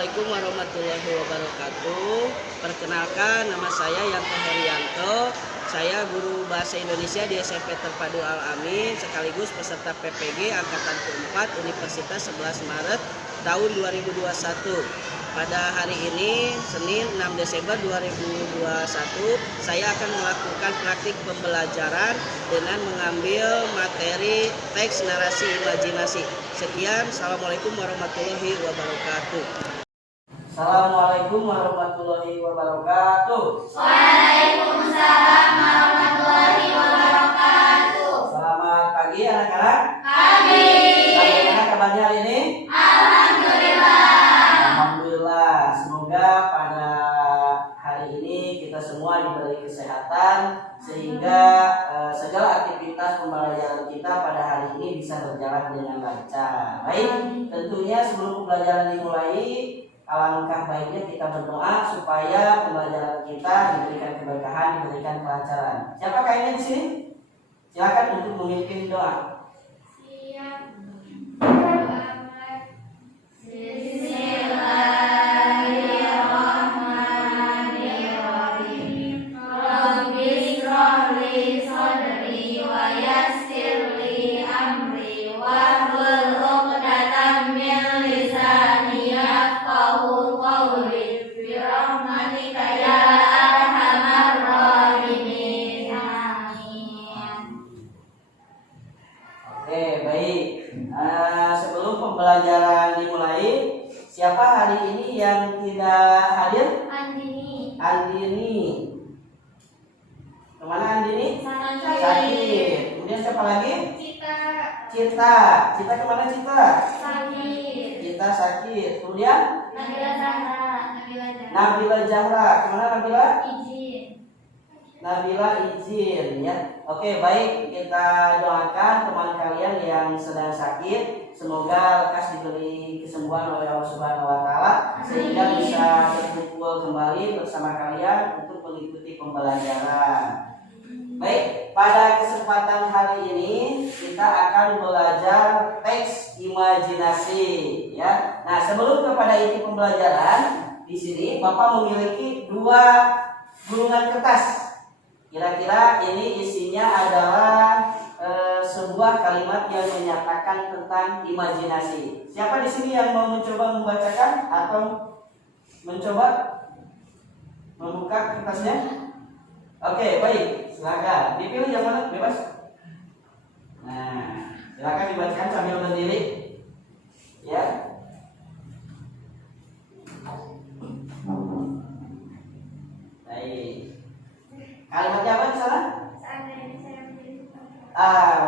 Assalamualaikum warahmatullahi wabarakatuh. Perkenalkan, nama saya Yanto Herianto. Saya guru bahasa Indonesia di SMP Terpadu Al-Amin, sekaligus peserta PPG Angkatan ke-4 Universitas 11 Maret tahun 2021. Pada hari ini, Senin 6 Desember 2021, saya akan melakukan praktik pembelajaran dengan mengambil materi teks narasi imajinasi. Sekian, Assalamualaikum warahmatullahi wabarakatuh. Assalamualaikum warahmatullahi wabarakatuh. Waalaikumsalam warahmatullahi wabarakatuh. Selamat pagi anak-anak. Pagi. Bagaimana kabarnya hari ini? Alhamdulillah. Alhamdulillah. Semoga pada hari ini kita semua diberi kesehatan sehingga segala aktivitas pembelajaran kita pada hari ini bisa berjalan dengan lancar. Baik, tentunya sebelum pembelajaran dimulai, alangkah baiknya kita berdoa supaya pembelajaran kita diberikan keberkahan, diberikan kelancaran. Siapakah ini di sini? Silakan untuk memimpin doa. Oke, baik. Sebelum pembelajaran dimulai, siapa hari ini yang tidak hadir? Andini. Andini. Kemana Andini? Sakit. Sakit. Kemudian siapa lagi? Cita. Cita. Cita kemana Cita? Sakit. Cita sakit. Kemudian Nabila Zahra. Nabila Zahra. Kemana Nabila? Izin. Nabila izin ya. Oke, baik, kita doakan teman kalian yang sedang sakit, semoga lekas diberi kesembuhan oleh Allah Subhanahu wa taala sehingga bisa berkumpul kembali bersama kalian untuk mengikuti pembelajaran. Baik, pada kesempatan hari ini kita akan belajar teks imajinasi ya. Nah, sebelum kepada inti pembelajaran, di sini Bapak memiliki dua gulungan kertas. Kira-kira ini isinya adalah sebuah kalimat yang menyatakan tentang imajinasi. Siapa di sini yang mau mencoba membacakan atau mencoba membuka kertasnya? Oke, baik. Silakan. Dipilih yang mana? Bebas. Nah, silakan dibacakan sambil berdiri. Ya. Baik. Kalimatnya apa di sana?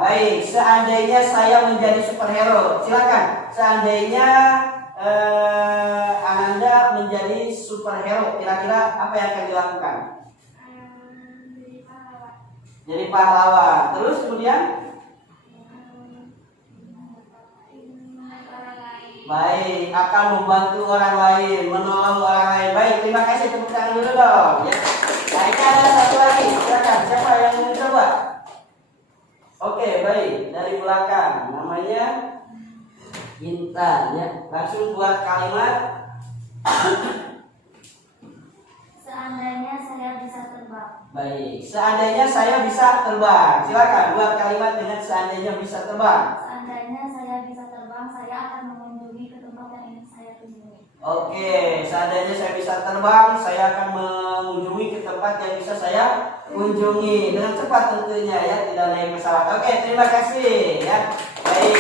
Baik. Seandainya saya menjadi superhero, silakan. Seandainya Ananda menjadi superhero, kira-kira apa yang akan dilakukan? Jadi pahlawan. Terus kemudian? Baik, akan membantu orang lain, menolong orang lain. Baik, terima kasih, tepuk tangan dulu dong. Ya. Nah, ini ada satu lagi, silakan. Siapa yang mau mencoba? Oke, baik. Dari belakang, namanya Intan. Ya, langsung buat kalimat. Seandainya saya bisa terbang. Baik, seandainya saya bisa terbang. Silakan buat kalimat dengan seandainya bisa terbang. Seandainya saya bisa terbang, saya akan mengunjungi ke tempat yang ingin saya kunjungi. Oke, seandainya saya bisa terbang, saya akan mengunjungi ke tempat yang bisa saya kunjungi dengan cepat tentunya ya, tidak naik pesawat. Oke, terima kasih ya. Baik.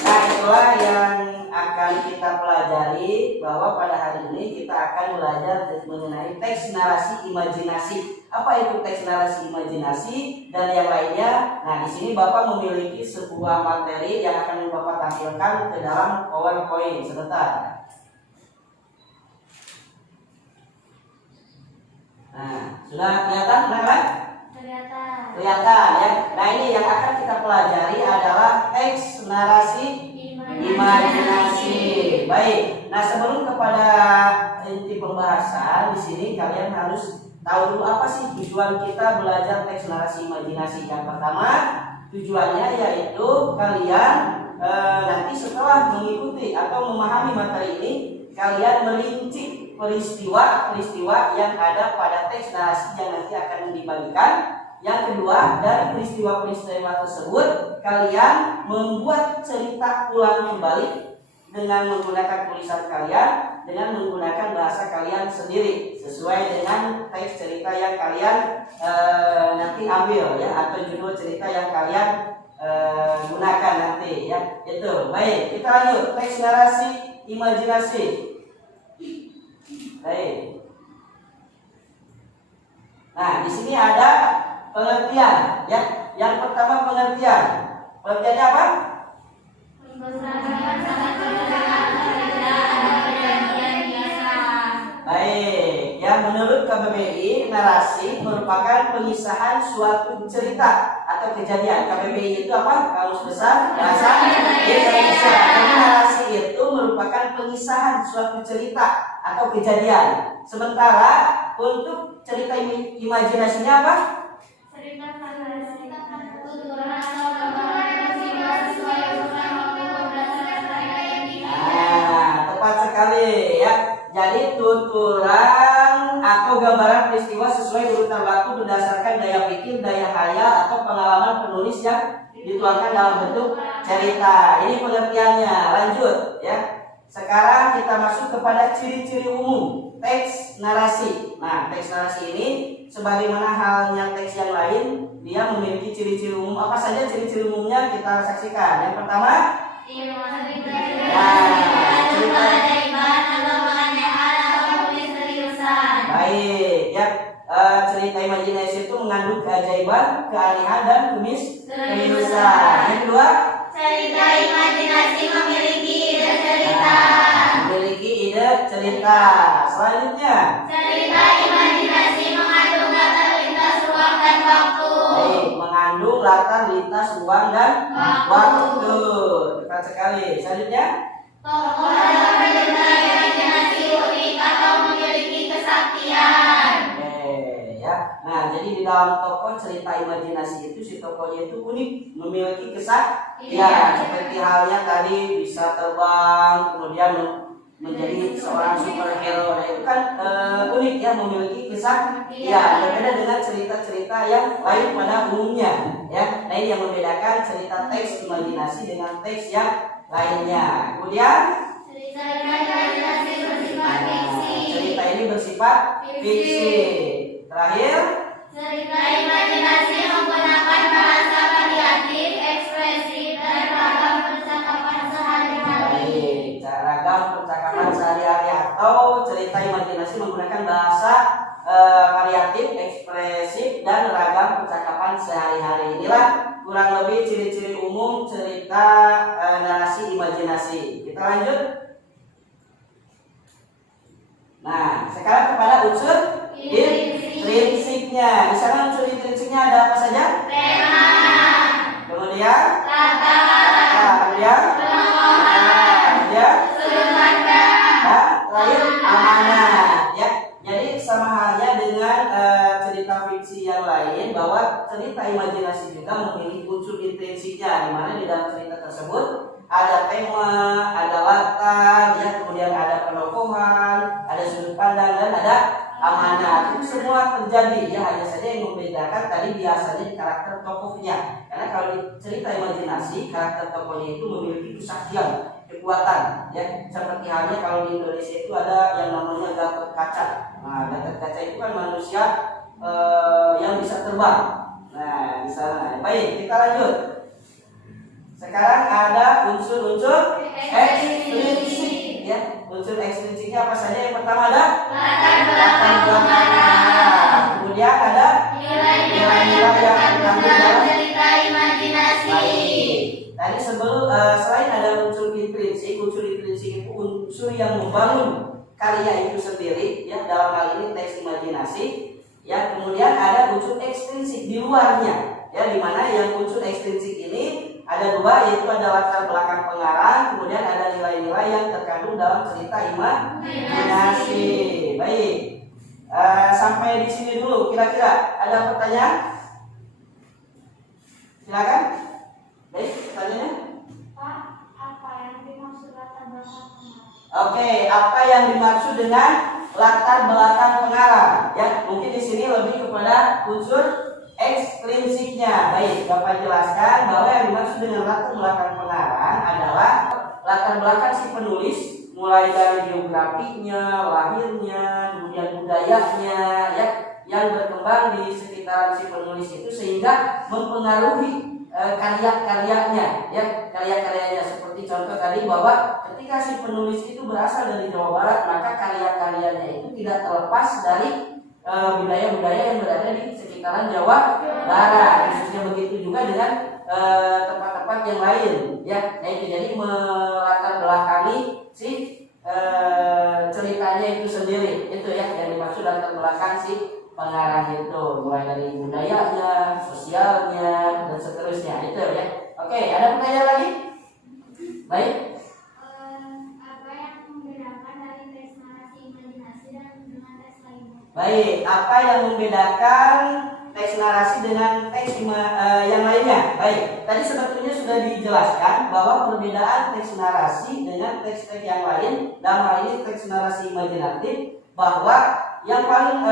Nah, itulah yang akan kita pelajari, bahwa pada hari ini kita akan belajar mengenai teks narasi imajinasi. Apa itu teks narasi imajinasi dan yang lainnya? Nah, di sini Bapak memiliki sebuah materi yang akan Bapak tampilkan ke dalam PowerPoint sebentar. Nah, sudah kelihatan, kan? Kelihatan ya. Nah, ini yang akan kita pelajari adalah teks narasi imajinasi. Baik. Nah, sebelum kepada inti pembahasan, di sini kalian harus tahu dulu apa sih tujuan kita belajar teks narasi imajinasi. Yang pertama, tujuannya yaitu kalian nanti setelah mengikuti atau memahami materi ini, kalian merinci peristiwa-peristiwa yang ada pada teks narasi yang nanti akan dibagikan. Yang kedua, dari peristiwa-peristiwa tersebut kalian membuat cerita ulang kembali dengan menggunakan tulisan kalian, dengan menggunakan bahasa kalian sendiri sesuai dengan teks cerita yang kalian nanti ambil ya, atau judul cerita yang kalian gunakan nanti ya. Itu. Baik, kita lanjut teks narasi imajinasi. Baik. Nah, di sini ada pengertian ya. Yang pertama pengertian. Pengertiannya apa? Baik, ya menurut KBBI narasi merupakan pengisahan suatu cerita atau kejadian. KBBI itu apa? Kamus Besar Bahasa Indonesia. Jadi narasi itu merupakan pengisahan suatu cerita atau kejadian. Sementara untuk cerita imajinasinya apa? Tepat sekali ya. Jadi tuturan atau gambaran peristiwa sesuai urutan waktu berdasarkan daya pikir, daya hayal atau pengalaman penulis yang dituangkan dalam bentuk cerita. Ini pengertiannya. Lanjut ya. Sekarang kita masuk kepada ciri-ciri umum teks narasi. Nah, teks narasi ini sebagaimana halnya teks yang lain, dia memiliki ciri-ciri umum. Apa saja ciri-ciri umumnya kita saksikan. Yang pertama, baik ya, cerita imajinasi itu mengandung keajaiban, keanehan dan kemisteriusan. Yang kedua, cerita imajinasi memiliki ide cerita. Memiliki ide cerita. Selanjutnya, Cerita imajinasi mengandung latar lintas ruang dan waktu. baik, mengandung latar lintas ruang dan waktu. Tepat sekali. Selanjutnya, Tokoh dalam cerita imajinasi unik atau memiliki kesaktian. oke ya. Nah, jadi di dalam tokoh cerita imajinasi itu si tokohnya itu unik, memiliki kesaktian. Seperti halnya tadi bisa terbang, kemudian menjadi seorang superhero. Nah, itu kan unik ya, memiliki kesaktian. Berbeda dengan cerita-cerita yang lain pada umumnya ya. Nah, ini yang membedakan cerita teks imajinasi dengan teks yang lainnya. Kemudian Cerita imajinasi bersifat fiksi. cerita ini bersifat fiksi. Terakhir, Cerita imajinasi menggunakan bahasa variatif, ekspresif, dan ragam percakapan sehari-hari. baik, ragam percakapan sehari-hari atau cerita imajinasi menggunakan bahasa variatif, ekspresif, dan ragam percakapan sehari-hari. Inilah kurang lebih ciri-ciri umum cerita narasi imajinasi. Kita lanjut. Nah, sekarang kepada unsur intrinsiknya. Di sana unsur intrinsiknya ada apa saja? Tema, Kemudian, kata, kemudian, kemudian, sudut pandang. dan terakhir amanat ya. Jadi sama halnya dengan cerita fiksi yang lain, bahwa cerita imajinasi juga memiliki unsur intrinsiknya, di mana di dalam cerita tersebut ada tema, ada latar, ya, kemudian ada penokohan, ada sudut pandang, dan ada amanat. Itu semua terjadi ya, hanya saja yang membedakan tadi biasanya di karakter tokohnya. Karena kalau di cerita imajinasi, karakter tokohnya itu memiliki kesaktian, kekuatan ya. Seperti halnya kalau di Indonesia itu ada yang namanya Gatot Kaca. Nah, Gatot Kaca itu kan manusia yang bisa terbang. Nah, di sana. Baik, kita lanjut. Sekarang ada unsur-unsur ekstrinsik ya. Unsur ekstrinsiknya apa saja? Yang pertama ada Latar belakang belakang. Kemudian ada nilai-nilai yang terkandung dalam cerita imajinasi. baik. Tadi sebelum selain ada unsur intrinsik itu unsur yang membangun karya itu sendiri ya, dalam hal ini teks imajinasi ya. Kemudian ada unsur ekstrinsik di luarnya ya, di mana yang unsur ekstrinsik ini ada dua, yaitu ada latar belakang pengarang, kemudian ada nilai-nilai yang terkandung dalam cerita imajinasi. Baik, sampai di sini dulu. Kira-kira ada pertanyaan? Silakan. Baik, pertanyaannya. Pak, apa yang dimaksud latar belakang pengarang? Oke, apa yang dimaksud dengan latar belakang pengarang? Ya, mungkin di sini lebih kepada unsur ekstrinsiknya. Baik, Bapak jelaskan bahwa yang dimaksud dengan latar belakang pengarang adalah latar belakang si penulis, mulai dari biografinya, lahirnya, kemudian budayanya, ya, yang berkembang di sekitaran si penulis itu sehingga mempengaruhi karya-karyanya, ya, karya-karyanya. Seperti contoh tadi bahwa ketika si penulis itu berasal dari Jawa Barat, maka karya-karyanya itu tidak terlepas dari budaya-budaya yang berada di sekitaran Jawa Barat. Khususnya begitu juga dengan tempat-tempat yang lain, ya. Nah, itu jadi melatar belakangi si ceritanya itu sendiri. Itu ya yang dimaksud latar belakang si pengarang itu, mulai dari budayanya, sosialnya, dan seterusnya. Itu ya. Oke, ada pertanyaan lagi? Baik. Apa yang membedakan dari teks narasi imajinasi dan dengan teks lainnya? Baik, apa yang membedakan teks narasi dengan teks yang lainnya? Baik, tadi sebetulnya sudah dijelaskan bahwa perbedaan teks narasi dengan teks-teks yang lain, dalam hal ini teks narasi imajinatif, bahwa yang paling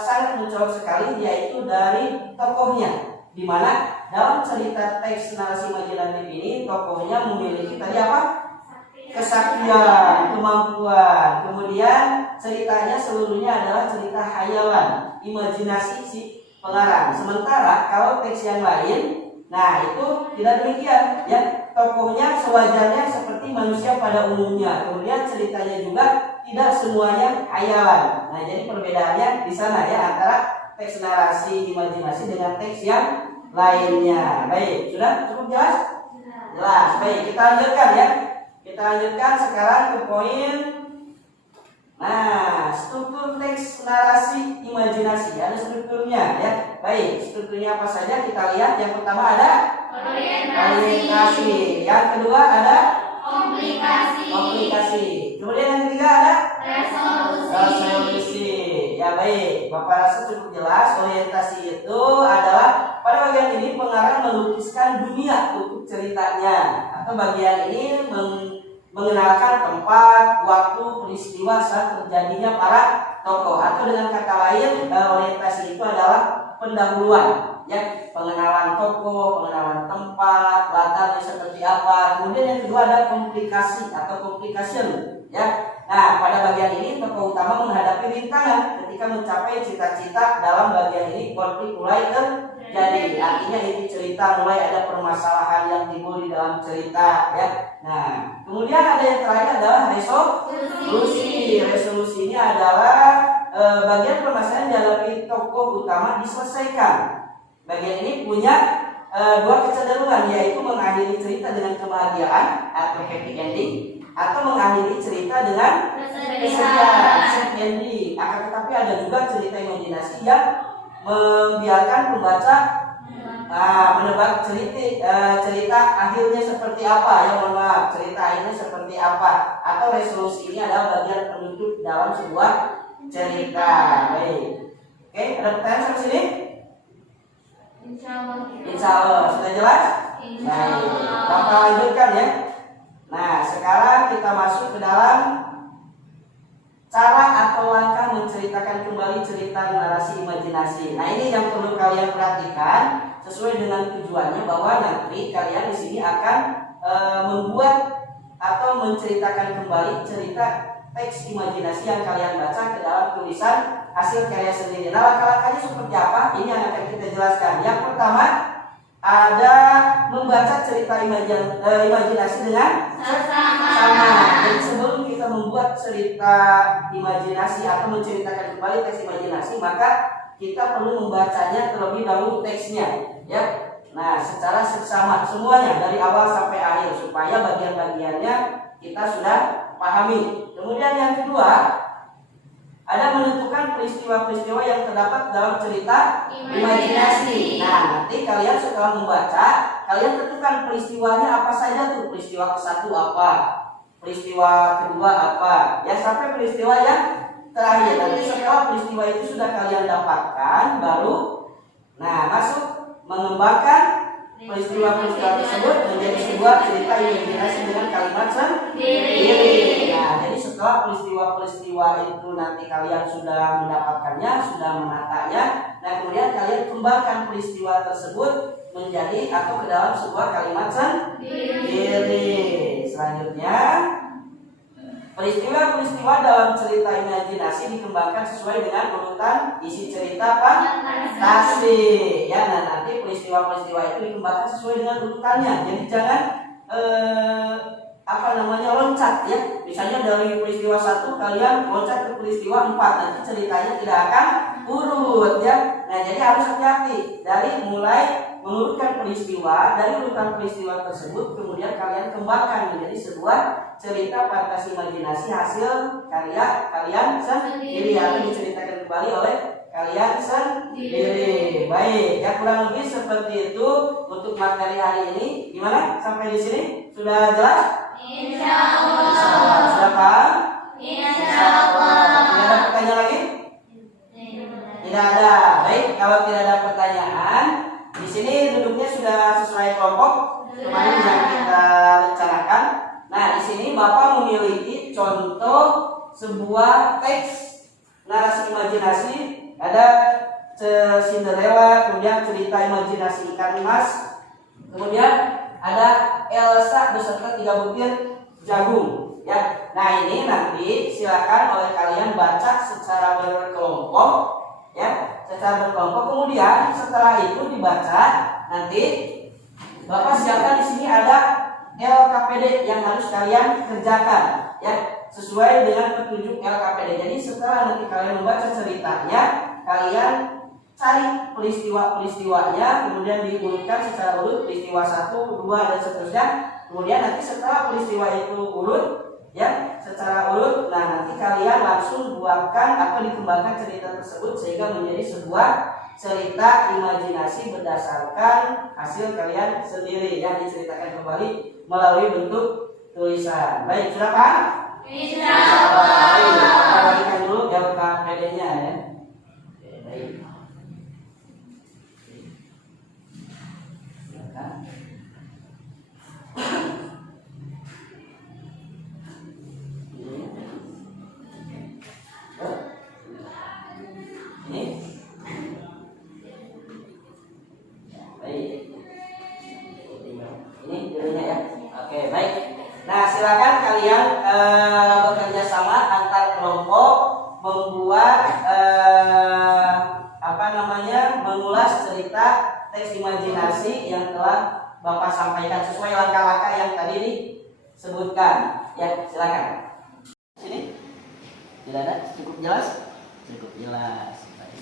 sangat mencolok sekali yaitu dari tokohnya, di mana dalam cerita teks narasi imajinatif ini tokohnya memiliki tadi apa? Kesaktian, kemampuan. Kemudian ceritanya seluruhnya adalah cerita hayalan, imajinasi si pengarang. Sementara kalau teks yang lain, nah itu tidak demikian, ya. Tokohnya sewajarnya seperti manusia pada umumnya. Kemudian ceritanya juga tidak semuanya hayalan. Nah, jadi perbedaannya di sana ya antara teks narasi imajinasi dengan teks yang lainnya. Baik, sudah cukup jelas? Jelas. Baik, kita lanjutkan ya. Kita lanjutkan sekarang ke poin. Nah, struktur teks narasi imajinasi ada strukturnya ya. Baik, strukturnya apa saja kita lihat. Yang pertama ada orientasi. Yang kedua ada komplikasi. Kemudian yang ketiga ada resolusi. Ya baik, Bapak rasa cukup jelas. Orientasi itu adalah pada bagian ini pengarang melukiskan dunia untuk ceritanya, atau bagian ini mengenalkan tempat, waktu, peristiwa saat terjadinya para tokoh. Atau dengan kata lain, orientasi itu adalah pendahuluan, ya, pengenalan tokoh, pengenalan tempat, latarnya seperti apa. Kemudian yang kedua ada komplikasi atau complication, ya. Nah, pada bagian ini tokoh utama menghadapi rintangan ketika mencapai cita-cita. Dalam bagian ini konflik mulai terjadi. Artinya inti cerita mulai ada permasalahan yang timbul di dalam cerita, ya. Nah, kemudian ada yang terakhir adalah resolusi. Resolusi ini adalah bagian permasalahan yang tokoh utama diselesaikan. Bagian ini punya dua kecenderungan, yaitu mengakhiri cerita dengan kebahagiaan atau happy ending, atau mengakhiri cerita dengan kesedihan, sad ending. Akan tetapi ada juga cerita imajinasi yang membiarkan pembaca menebak cerita akhirnya seperti apa, ya, mohon maaf, cerita akhirnya seperti apa. Atau resolusi ini adalah bagian penutup dalam sebuah cerita. Baik. Oke, ada pertanyaan sampai sini? Insya Allah sudah jelas? Baik, Bapak lanjutkan ya. Nah, sekarang kita masuk ke dalam cara atau langkah menceritakan kembali cerita narasi imajinasi. Nah, ini yang perlu kalian perhatikan sesuai dengan tujuannya, bahwa nanti kalian di sini akan membuat atau menceritakan kembali cerita teks imajinasi yang kalian baca ke dalam tulisan hasil karya sendiri. Nah, langkah-langkahnya seperti apa? Ini yang akan kita jelaskan. Yang pertama ada membaca cerita imajinasi dengan sama. Jadi sebelum kita membuat cerita imajinasi atau menceritakan kembali teks imajinasi, maka kita perlu membacanya terlebih dahulu teksnya, ya. Nah, secara seksama semuanya dari awal sampai akhir supaya bagian-bagiannya kita sudah pahami. Kemudian yang kedua, ada menentukan peristiwa-peristiwa yang terdapat dalam cerita imajinasi. Nah, nanti kalian setelah membaca, kalian tentukan peristiwanya apa saja tuh. Peristiwa ke-1 apa, peristiwa kedua apa, ya, sampai peristiwa yang terakhir. Nanti setelah peristiwa itu sudah kalian dapatkan, baru masuk mengembangkan peristiwa-peristiwa tersebut menjadi sebuah cerita imajinasi dengan kalimat sendiri. Nah, jadi setelah peristiwa-peristiwa itu nanti kalian sudah mendapatkannya, sudah menatanya, nah kemudian kalian kembangkan peristiwa tersebut menjadi atau ke dalam sebuah kalimat sendiri. Selanjutnya, peristiwa-peristiwa dalam cerita imajinasi dikembangkan sesuai dengan urutan isi cerita fantasi. Ya, nah nanti peristiwa-peristiwa itu dikembangkan sesuai dengan urutannya. Jadi jangan loncat ya. Misalnya dari peristiwa 1 kalian loncat ke peristiwa 4, nanti ceritanya tidak akan urut ya. Nah, jadi harus hati-hati dari mulai mengurutkan peristiwa, dari urutan peristiwa tersebut kemudian kalian kembangkan menjadi sebuah cerita fantasi imajinasi hasil karya kalian sendiri atau diceritakan kembali oleh kalian sendiri. Baik, ya kurang lebih seperti itu untuk materi hari ini. Gimana? Sampai di sini sudah jelas? Insyaallah. Sudah paham? Insyaallah. Tidak ada pertanyaan lagi? Tidak ada. Baik, kalau tidak ada pertanyaan, di sini duduknya sudah sesuai kelompok kemarin yang kita rencanakan. Nah, di sini Bapak memiliki contoh sebuah teks narasi imajinasi. Ada Cinderella, kemudian cerita imajinasi ikan emas, kemudian ada Elsa beserta 3 butir jagung. Ya, nah ini nanti silakan oleh kalian baca secara berkelompok, ya, secara berkelompok. Kemudian setelah itu dibaca, nanti Bapak siapkan di sini ada LKPD yang harus kalian kerjakan, ya, sesuai dengan petunjuk LKPD. Jadi setelah nanti kalian membaca ceritanya, kalian cari peristiwa-peristiwanya, kemudian diurutkan secara urut, peristiwa 1, 2 dan seterusnya. Kemudian nanti setelah peristiwa itu urut, ya, secara urut, nah nanti kalian langsung buatkan atau dikembangkan cerita tersebut sehingga menjadi sebuah cerita imajinasi berdasarkan hasil kalian sendiri yang diceritakan kembali melalui bentuk tulisan. Baik, sudah paham? Insyaallah. Baik, kita bagikan dulu LKPD-nya ya. Oke, baik. Silakan. Ini. Baik. Ini judulnya ya. Oke, baik. Nah, silakan kalian bekerja sama antar kelompok membuat mengulas cerita teks imajinasi yang telah Bapak sampaikan sesuai langkah-langkah yang tadi disebutkan. Ya, silakan. Sini. Tidak ada? Cukup jelas? Cukup jelas. Baik.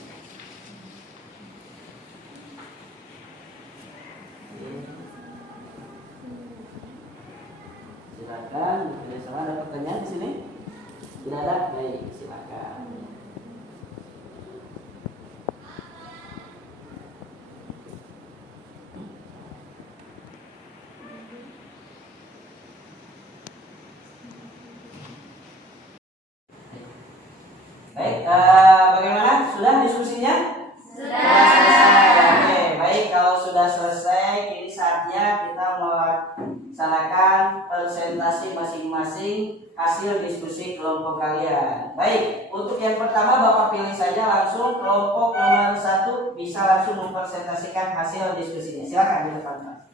Silakan, bekerjasama. Ada pertanyaan di sini? Tidak ada? Baik, silakan. Baik, bagaimana? Sudah diskusinya? Sudah. Selesai. Oke, baik. Kalau sudah selesai, kini saatnya kita melaksanakan presentasi masing-masing hasil diskusi kelompok kalian. Baik, untuk yang pertama Bapak pilih saja langsung kelompok nomor 1 bisa langsung mempresentasikan hasil diskusinya. Silakan di depan Pak.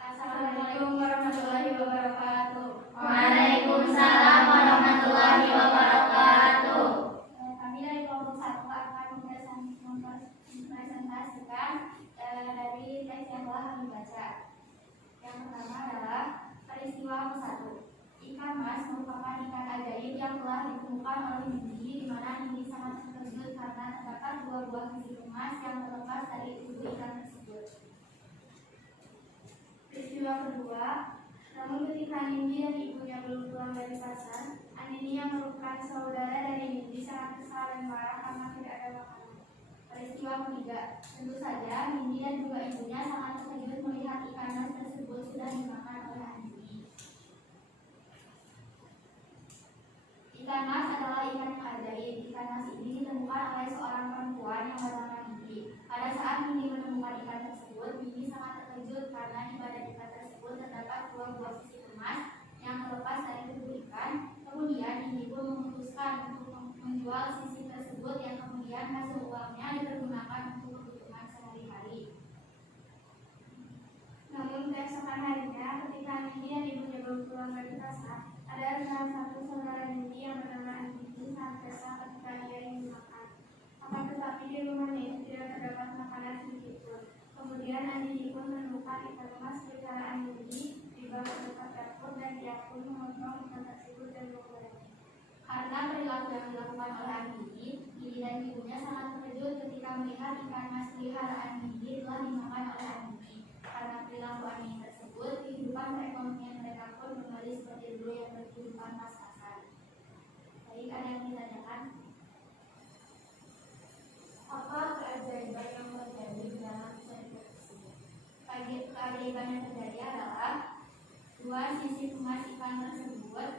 Assalamualaikum warahmatullahi wabarakatuh. Waalaikumsalam warahmatullahi wabarakatuh. Kami dari kelompok 1 akan mempresentasikan dari teks yang telah kami baca. Yang pertama adalah peristiwa 1. Ikan mas merupakan ikan ajaib yang telah ditemukan oleh Nindi, di mana Nindi sangat terkejut karena terdapat 2 buah biji emas yang terlepas dari tubuh ikan tersebut. Peristiwa kedua, namun ketika Nindi dan ibunya belum pulang dari pasar, Anini yang merupakan saudara dari Nindi sangat kesal dan marah karena tidak ada makanan. Peristiwa ketiga, tentu saja Nindi dan juga ibunya sangat terkejut melihat ikan mas tersebut sudah dimakan oleh Anini. ditemukan oleh seorang perempuan yang bernama Bibi. Pada saat Bibi menemukan ikan tersebut, Bibi sangat terkejut karena di badan ikan tersebut terdapat dua buah sisik emas yang terlepas dari tubuh ikan. Kemudian Bibi pun memutuskan untuk menjual sisik tersebut yang kemudian hasil uangnya dipergunakan untuk kebutuhan sehari-hari. Namun keesokan harinya, ketika Bibi dan ibunya baru pulang dari pasar, ada salah satu saudara Bibi yang bernama Bibi sangat kesal ketika ia ingin makan. Akan tetapi di rumahnya itu tidak terdapat makanan sedikit pun. Kemudian Bibi pun menemukan ikan emas peliharaan Bibi di bawah dekat dapur dan ia pun memotong ikan tersebut dan menggorengnya. Karena perilaku yang dilakukan oleh Bibi dan ibunya sangat terkejut ketika melihat ikan emas peliharaan Bibi telah dimakan oleh Bibi. Karena perilaku aneh tersebut, kehidupan perekonomian mereka pun kembali seperti dulu yang berkehidupan pas-pasan. Baik, ada yang ditanyakan? Apa keajaiban yang terjadi dalam cerita tersebut? Keajaiban yang terjadi adalah dua sisi emas ikan tersebut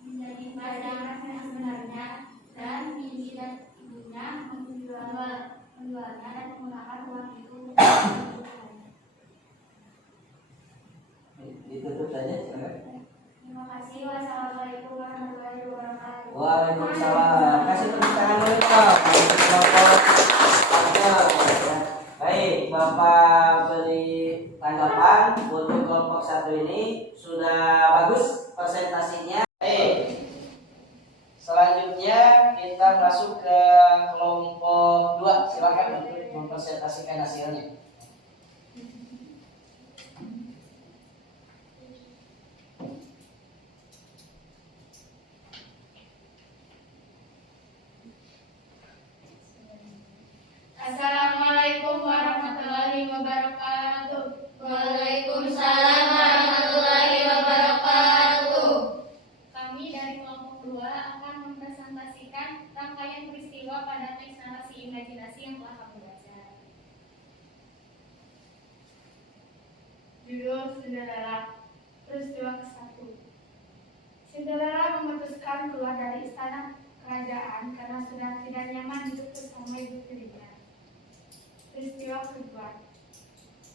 menjadi emas yang sebenarnya, dan Bibi dan ibunya menjualnya dan menggunakan uang itu untuk kebutuhannya. Ditutup saja, silakan. Terima kasih. Wassalamualaikum warahmatullahi wabarakatuh. Waalaikumsalam. Kasih tepuk tangan dulu dong untuk kelompok Angkel. Baik, Bapak beri tanggapan untuk kelompok satu ini sudah bagus presentasinya. Baik, selanjutnya kita masuk ke kelompok 2. Silakan untuk mempresentasikan hasilnya. Assalamualaikum warahmatullahi wabarakatuh. Waalaikumsalam warahmatullahi wabarakatuh. Kami dari kelompok 2 akan mempresentasikan rangkaian peristiwa pada teks narasi imajinasi yang telah kami baca. Judul Cinderella. Peristiwa ke-1. Cinderella memutuskan keluar dari istana kerajaan karena sudah tidak nyaman hidup bersama ibu tirinya. Peristiwa kedua.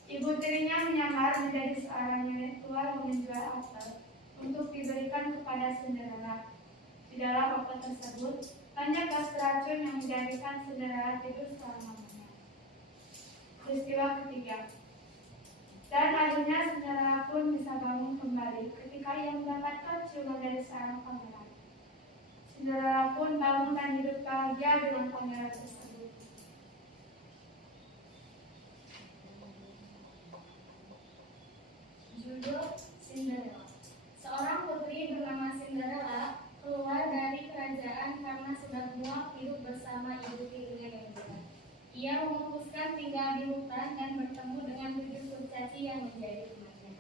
Ibu tirinya menyamar menjadi seorang nenek tua yang menjual apel untuk diberikan kepada Cinderella. Di dalam apel tersebut banyak gas beracun yang menjadikan Cinderella tidur selama-lamanya. Peristiwa ketiga. Dan akhirnya Cinderella pun bisa bangun kembali ketika ia mendapatkan ciuman dari seorang pangeran. Cinderella pun bangun dan hidup bahagia dengan pangeran tersebut. Judul Cinderella. Seorang putri bernama Cinderella keluar dari kerajaan karena sudah muak hidup bersama ibu tirinya yang muda. Ia memutuskan tinggal di hutan dan bertemu dengan tujuh kurcaci yang menjadi temannya.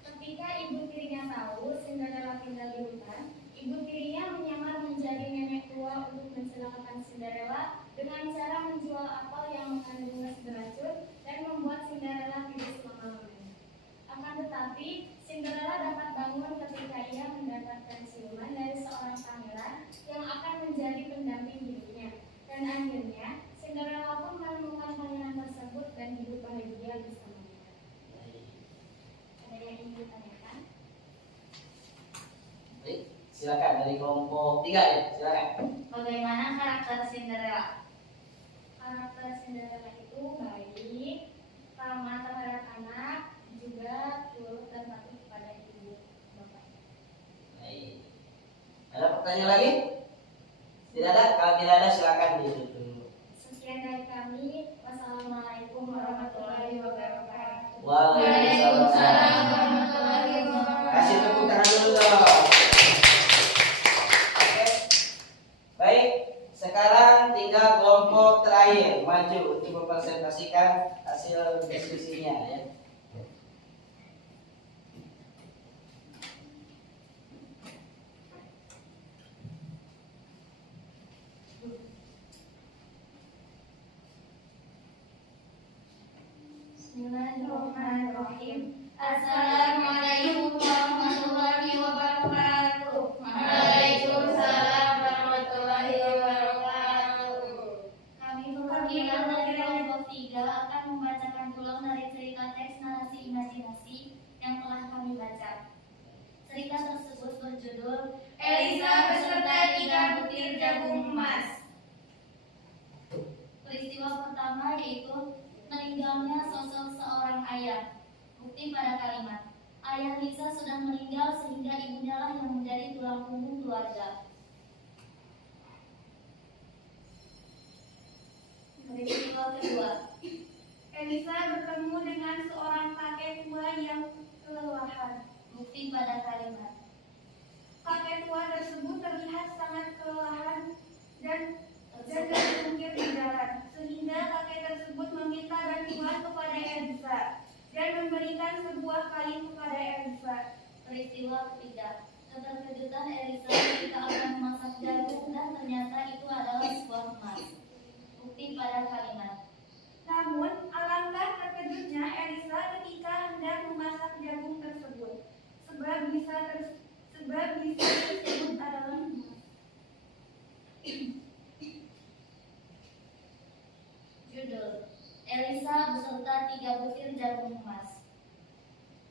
Ketika ibu tirinya tahu Cinderella tinggal di hutan, ibu tirinya menyamar menjadi nenek tua untuk mencelakakan Cinderella dengan cara menjual apel yang mengandung gas beracun dan membuat Cinderella tidur selama-lamanya. Akan tetapi, Cinderella dapat bangun ketika ia mendapatkan ciuman dari seorang pangeran yang akan menjadi pendamping hidupnya. Dan akhirnya, Cinderella pun menemukan pangeran tersebut dan hidup bahagia bersamanya. Ada yang ingin ditanyakan? Baik, silakan dari kelompok 3 ya, silakan. Bagaimana karakter Cinderella? Karakter Cinderella itu baik, ramah terhadap anak, juga turut dan patuh kepada ibu bapaknya. Baik. Ada pertanyaan lagi? Tidak ada? Kalau tidak ada silakan ditutup. Sekian dari kami. Wassalamualaikum warahmatullahi wabarakatuh. Waalaikumsalam warahmatullahi wabarakatuh. Kasih tepuk tangan dulu dong. Oke. Baik, sekarang tinggal kelompok terakhir maju untuk mempresentasikan hasil diskusinya ya. Bismillahirrahmanirrahim. Assalamualaikum warahmatullahi wabarakatuh. Waalaikumsalam warahmatullahi wabarakatuh. berjudul Elisa beserta 3 butir jagung emas. Peristiwa pertama yaitu meninggalnya sosok seorang ayah. Bukti pada kalimat, ayah Lisa sudah meninggal sehingga ibunya lah yang menjadi tulang punggung keluarga. Peristiwa kedua, Elisa bertemu dengan seorang kakek tua yang kelelahan. bukti pada kalimat, Kakek tua tersebut terlihat sangat kelelahan dan terjungkir di jalan, sehingga kakek tersebut meminta bantuan kepada Elisa dan memberikan sebuah kain kepada Elisa. Peristiwa ketiga, keterkejutan Elisa ketika akan memasak jagung dan ternyata itu adalah sebuah emas. Bukti pada kalimat, Namun, alangkah terkejutnya Elisa ketika hendak memasak jagung tersebut, sebab bisa tersebut adalah emas. judul Elisa beserta 3 butir jagung emas.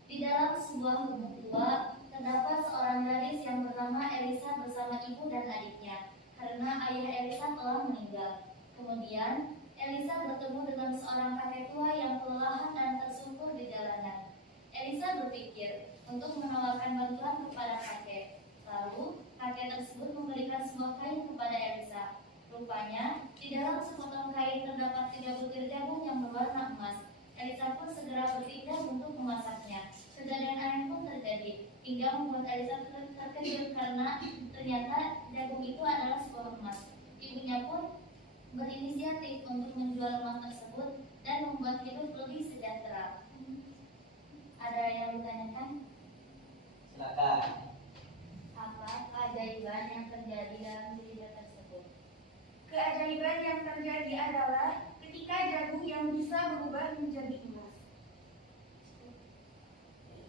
Di dalam sebuah gubuk tua terdapat seorang gadis yang bernama Elisa bersama ibu dan adiknya, karena ayah Elisa telah meninggal. Kemudian Elisa bertemu dengan seorang kakek tua yang kelelahan dan tersungkur di jalanan. Elisa berpikir untuk menawarkan bantuan kepada kakek. Lalu kakek tersebut memberikan sebuah kain kepada Elisa. Rupanya di dalam sepotong kain terdapat 3 butir jagung yang berwarna emas. Elisa pun segera bertindak untuk memasaknya. Kejadian aneh pun terjadi hingga membuat Elisa terkejut karena ternyata jagung itu adalah sebuah emas. Ibunya pun berinisiatif untuk menjual emas tersebut dan membuat hidup lebih sejahtera. Ada yang ditanyakan? Silakan. Apa keajaiban yang terjadi dalam cerita tersebut? Keajaiban yang terjadi adalah ketika jagung yang bisa berubah menjadi emas.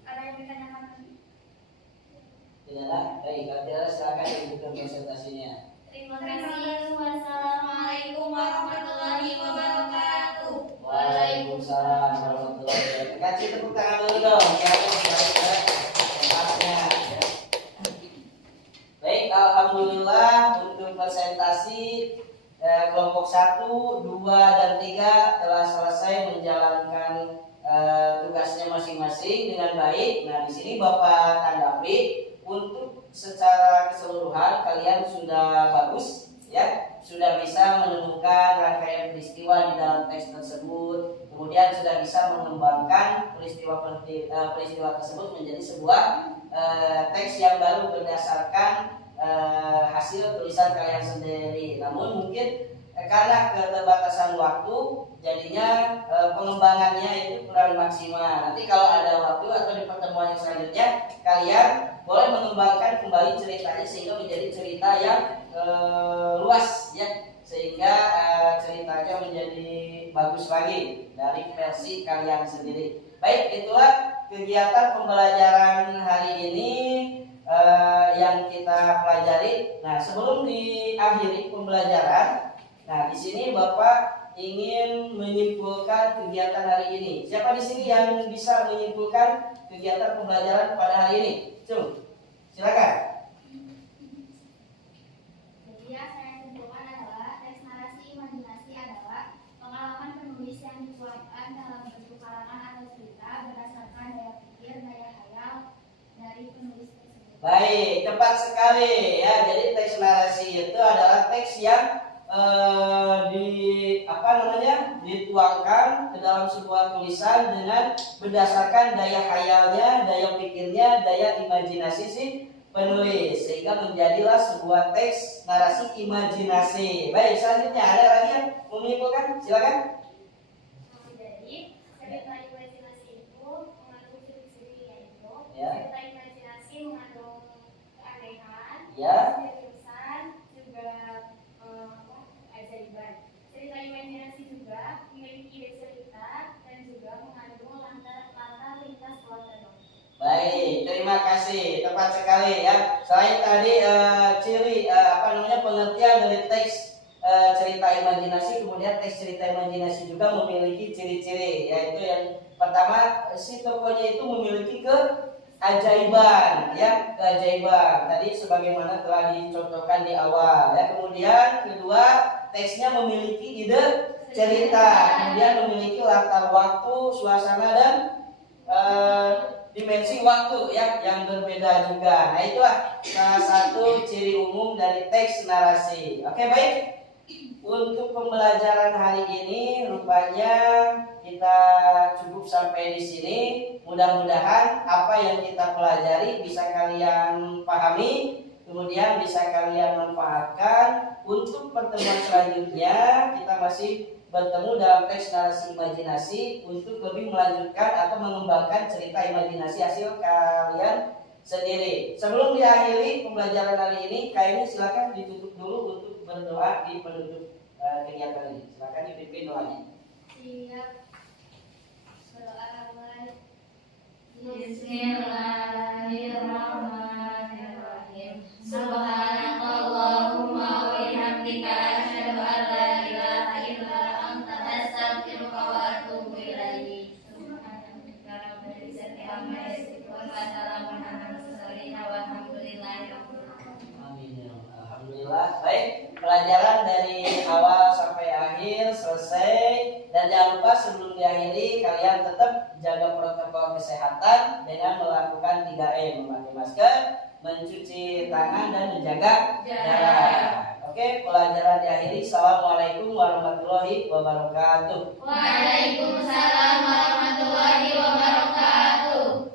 Ada yang ditanyakan lagi? Tidak ada. Baik, kalau tidak ada silakan dibuka presentasinya. Terima kasih. Wassalamualaikum warahmatullahi wabarakatuh. Waalaikumsalam warahmatullahi wabarakatuh. Kasih tepuk tangan dulu dong. Baik, alhamdulillah untuk presentasi kelompok 1, 2, dan 3 telah selesai menjalankan tugasnya masing-masing dengan baik. Nah, di sini Bapak tanggapi untuk secara keseluruhan kalian sudah bagus ya, sudah bisa menemukan rangkaian peristiwa di dalam teks tersebut, kemudian sudah bisa mengembangkan peristiwa tersebut menjadi sebuah teks yang baru berdasarkan hasil tulisan kalian sendiri. Namun mungkin karena keterbatasan waktu jadinya pengembangannya itu kurang maksimal. Nanti kalau ada waktu atau di pertemuan yang selanjutnya kalian boleh mengembangkan kembali ceritanya sehingga menjadi cerita yang luas ya, sehingga ceritanya menjadi bagus lagi dari versi kalian sendiri. Baik, itulah kegiatan pembelajaran hari ini yang kita pelajari. Nah, sebelum diakhiri pembelajaran, nah di sini Bapak ingin menyimpulkan kegiatan hari ini. Siapa di sini yang bisa menyimpulkan kegiatan pembelajaran pada hari ini? Silakan. Jadi yang saya simpulkan adalah teks narasi imajinasi adalah pengalaman penulis yang dituangkan dalam bentuk karangan atau cerita berdasarkan daya pikir, daya khayal dari penulis tersebut. Baik, tepat sekali ya. Jadi teks narasi itu adalah teks yang dituangkan ke dalam sebuah tulisan dengan berdasarkan daya khayalnya, daya pikirnya, daya imajinasi si penulis, sehingga menjadilah sebuah teks narasi imajinasi. Baik, selanjutnya ada lagi yang menyimpulkan? Silakan. Jadi cerita imajinasi itu mengandung ciri-ciri yaitu Ya. cerita imajinasi mengandung keanehan, Ya. kesan, juga keajaiban. Cerita imajinasi juga memiliki cerita dan juga mengandung latar lintas keluarga. Baik, terima kasih, tepat sekali ya. Selain tadi pengertian dari teks cerita imajinasi, kemudian teks cerita imajinasi juga memiliki ciri-ciri, yaitu yang pertama si tokohnya itu memiliki keajaiban ya, keajaiban tadi sebagaimana telah dicontohkan di awal ya. Kemudian kedua, teksnya memiliki ide cerita, kemudian memiliki latar waktu, suasana dan dimensi waktu ya yang berbeda juga. Nah, itulah salah satu ciri umum dari teks narasi. Oke, baik. Untuk pembelajaran hari ini rupanya kita cukup sampai di sini. Mudah-mudahan apa yang kita pelajari bisa kalian pahami, kemudian bisa kalian manfaatkan. Untuk pertemuan selanjutnya kita masih bertemu dalam teks narasi imajinasi untuk lebih melanjutkan atau mengembangkan cerita imajinasi hasil kalian sendiri. Sebelum diakhiri pembelajaran hari ini, kayaknya silakan ditutup dulu untuk berdoa di penutup kegiatan ini. Silakan dipimpin doanya. Siap. Berdoa awal. Bismillahirrahmanirrahim. Subhanakallahumma wa bihamdika asyhadu an la ilaha illa anta astaghfiruka wa atubu ilaik. Subhanaka rabbil izzati amma yasifun wa salamun alal mursalin walhamdulillahi rabbil alamin. Amin. Alhamdulillah. Baik, pelajaran dari awal sampai akhir selesai. Dan jangan lupa sebelum diakhiri kalian tetap jaga protokol kesehatan dengan melakukan 3M, memakai masker, mencuci tangan dan menjaga jarak. Oke, pelajaran diakhiri. Assalamualaikum warahmatullahi wabarakatuh. Waalaikumsalam warahmatullahi wabarakatuh.